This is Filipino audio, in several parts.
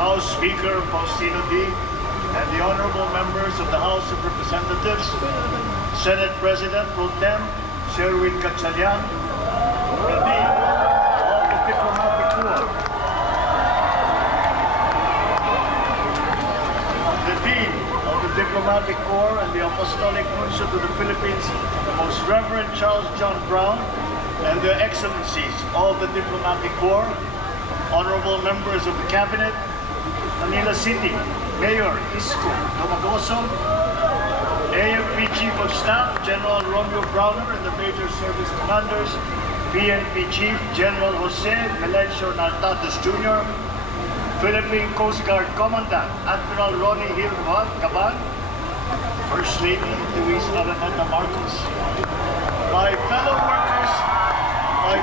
House Speaker Faustino D. and the honorable members of the House of Representatives, Senate President Pro Tem Sherwin Gatchalian, the Dean of the Diplomatic Corps, the Dean of the Diplomatic Corps and the Apostolic Nuncio to the Philippines, the Most Reverend Charles John Brown, and their Excellencies of the Diplomatic Corps, honorable members of the Cabinet, Manila City Mayor Isko Domagoso, AFP Chief of Staff General Romeo Browner and the Major Service Commanders, PNP Chief General Jose Melencio Nartates Jr., Philippine Coast Guard Commandant Admiral Ronnie Hill Caban, First Lady Luis Araneta Marcos, my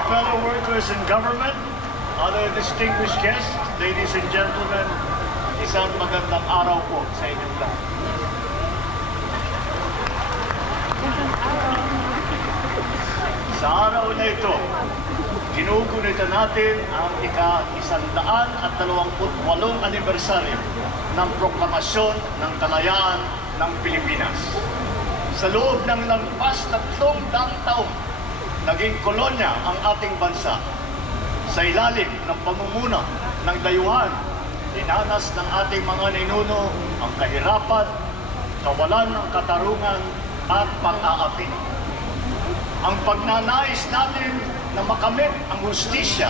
fellow workers in government, other distinguished guests, ladies and gentlemen, isang magandang araw po sa inyong lahat. Sa araw na ito, ginugunita natin ang ika-128 anibersaryo ng proklamasyon ng kalayaan ng Pilipinas. Sa loob ng lampas 300 taon, naging kolonya ang ating bansa. Sa ilalim ng pamumuno ng dayuhan, dinanas ng ating mga ninuno ang kahirapan, kawalan ng katarungan at pang-aapi. Ang pagnanais natin na makamit ang hustisya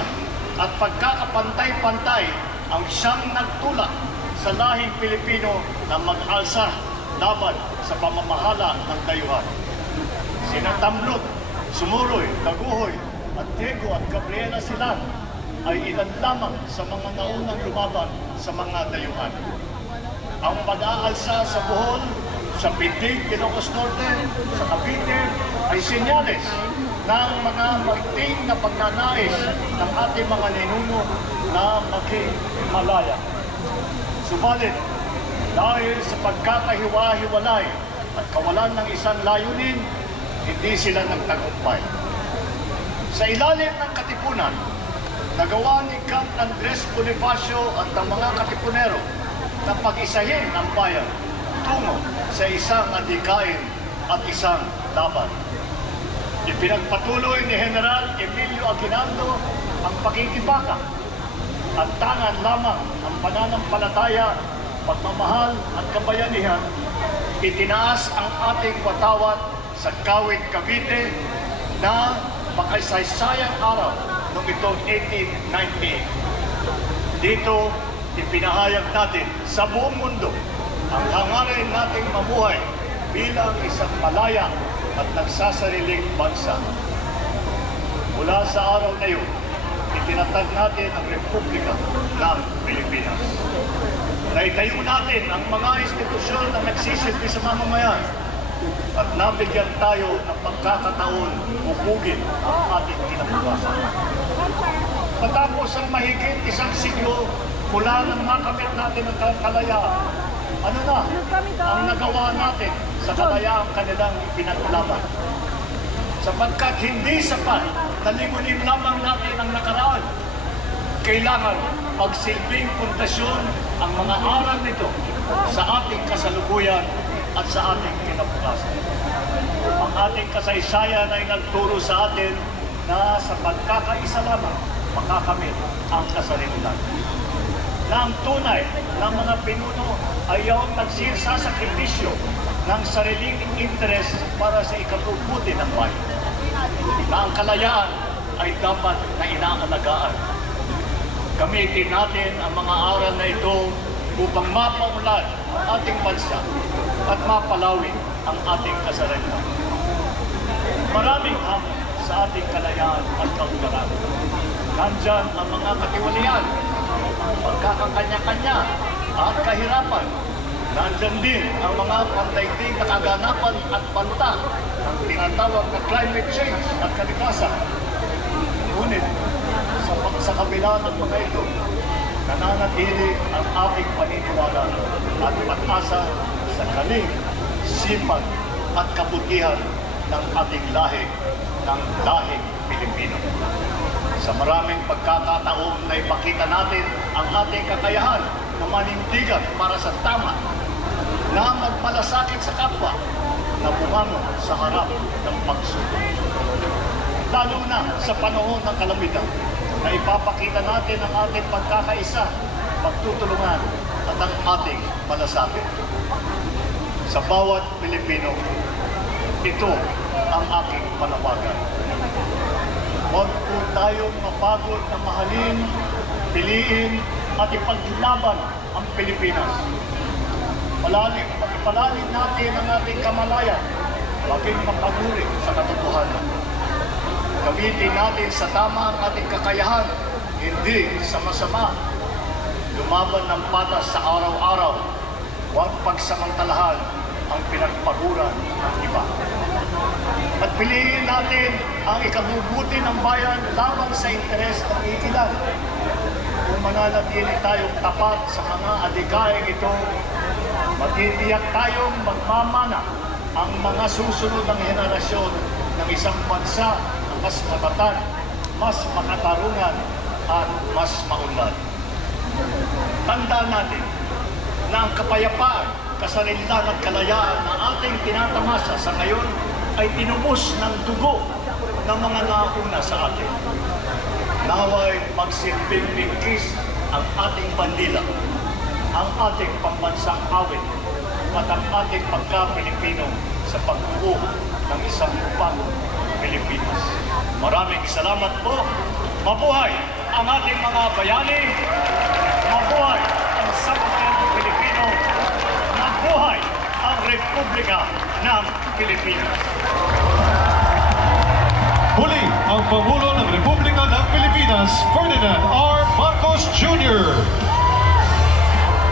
at pagkakapantay-pantay ang siyang nagtulak sa lahing Pilipino na mag-alsa laban sa pamamahala ng dayuhan. Sina Tamluk, Sumuroy, Daguhoy, at Diego at Gabriela Silan ay ilan lamang sa mga naunang lumaban sa mga dayuhan. Ang pag-aalsa sa Bohol, sa Pindig, Ilocos Norte, sa Cavite ay senyales ng mga magting na pagnanais ng ating mga ninuno na maging malaya. Subalit, dahil sa pagkakahiwa-hiwalay at kawalan ng isang layunin, hindi sila nagtagumpay. Sa ilalim ng katipunan, nagawa ni Kang Andres Bonifacio at ng mga katipunero na pag-isahin ang bayan tungo sa isang adhikain at isang laban. Ipinagpatuloy ni General Emilio Aguinaldo ang pakikibaka at tangan lamang ang pananampalataya, pagmamahal at kabayanihan. Itinaas ang ating watawat sa Kawit, Cavite na makasaysayang araw noong itong 1898. Dito, ipinahayag natin sa buong mundo ang hangarin nating mamuhay bilang isang malaya at nagsasariling bansa. Mula sa araw na yun, itinatag natin ang Republika ng Pilipinas. Naitayo natin ang mga institusyon na nagsisilbi sa mamamayan at nabigyan tayo ng pagkakataon upugin ang ating kinabukasan. Matapos ang mahigit isang siglo mula nang makamit natin ang kalayaan, ano na ang nagawa natin sa kalayaang kanilang pinaglaban? Sapagkat hindi sapat na lingunin lamang natin ang nakaraan, kailangan magsilbing pundasyon ang mga aral nito sa ating kasalukuyan at sa ating kinabukasan. Ang ating kasaysayan ay nagturo sa atin na sa pagkakaisa lamang makakamit ang kasarilan. Na ang tunay ng mga pinuno ay yung nagsisasakripisyo ng sariling interes para sa ikabubuti ng bayan. Na ang kalayaan ay dapat na inaalagaan. Gamitin natin ang mga aral na ito upang mapaunlad ang ating bansa at mapalawin ang ating kasarilan. Maraming hamon sa ating kalayaan at kaunlaran. Nandyan ang mga katiwalian, pagkakakanya-kanya at kahirapan. Nandyan din ang mga pandaigdig na kaganapan at banta ng tinatawag na climate change at kalikasan. Ngunit sa kabila ng mga ito, nananatili ang ating paniniwala at pag-asa sa galing, sipag at kabutihan ng ating lahi, ng lahing Pilipino. Sa maraming pagkakataon na ipakita natin ang ating kakayahan na manindigan para sa tama, na magmalasakit sa kapwa, na bumangon sa harap ng pagsubok. Lalo na sa panahon ng kalamidad, na ipapakita natin ang ating pagkakaisa, pagtutulungan at ang ating malasakit. Sa bawat Pilipino, ito ang aking panawagan. Huwag po tayong mapagod na mahalin, piliin at ipaglaban ang Pilipinas. Palalim natin ang ating kamalayan, maging mapaguri sa katotohanan. Gamitin natin sa tama ang ating kakayahan, hindi sa masama. Lumaban ng patas sa araw-araw, huwag pagsamantalahan ang pinagpaguran ng iba. At piliin natin ang ikabubuti ng bayan laban sa interes ng iilan. Kung mananatili tayong tapat sa mga adhikaing ito, matitiyak tayong magmamana ang mga susunod ng henerasyon ng isang bansa na mas matatag, mas makatarungan at mas maunlad. Tandaan natin na ang kapayapaan, kasarinlan at kalayaan na ating tinatamasa sa ngayon ay tinubos ng dugo ng mga nauna sa atin. Naway magsilbing bingkis ang ating bandila, ang ating pambansang awit, at ang ating pagka-Pilipino sa pagbuo ng isang bagong Pilipinas. Maraming salamat po. Mabuhay ang ating mga bayani. Mabuhay ang sambayanang Pilipino. Mabuhay ang Republika ng Pilipinas. Muli ang Pangulo ng Republika ng Pilipinas, Ferdinand R. Marcos Jr.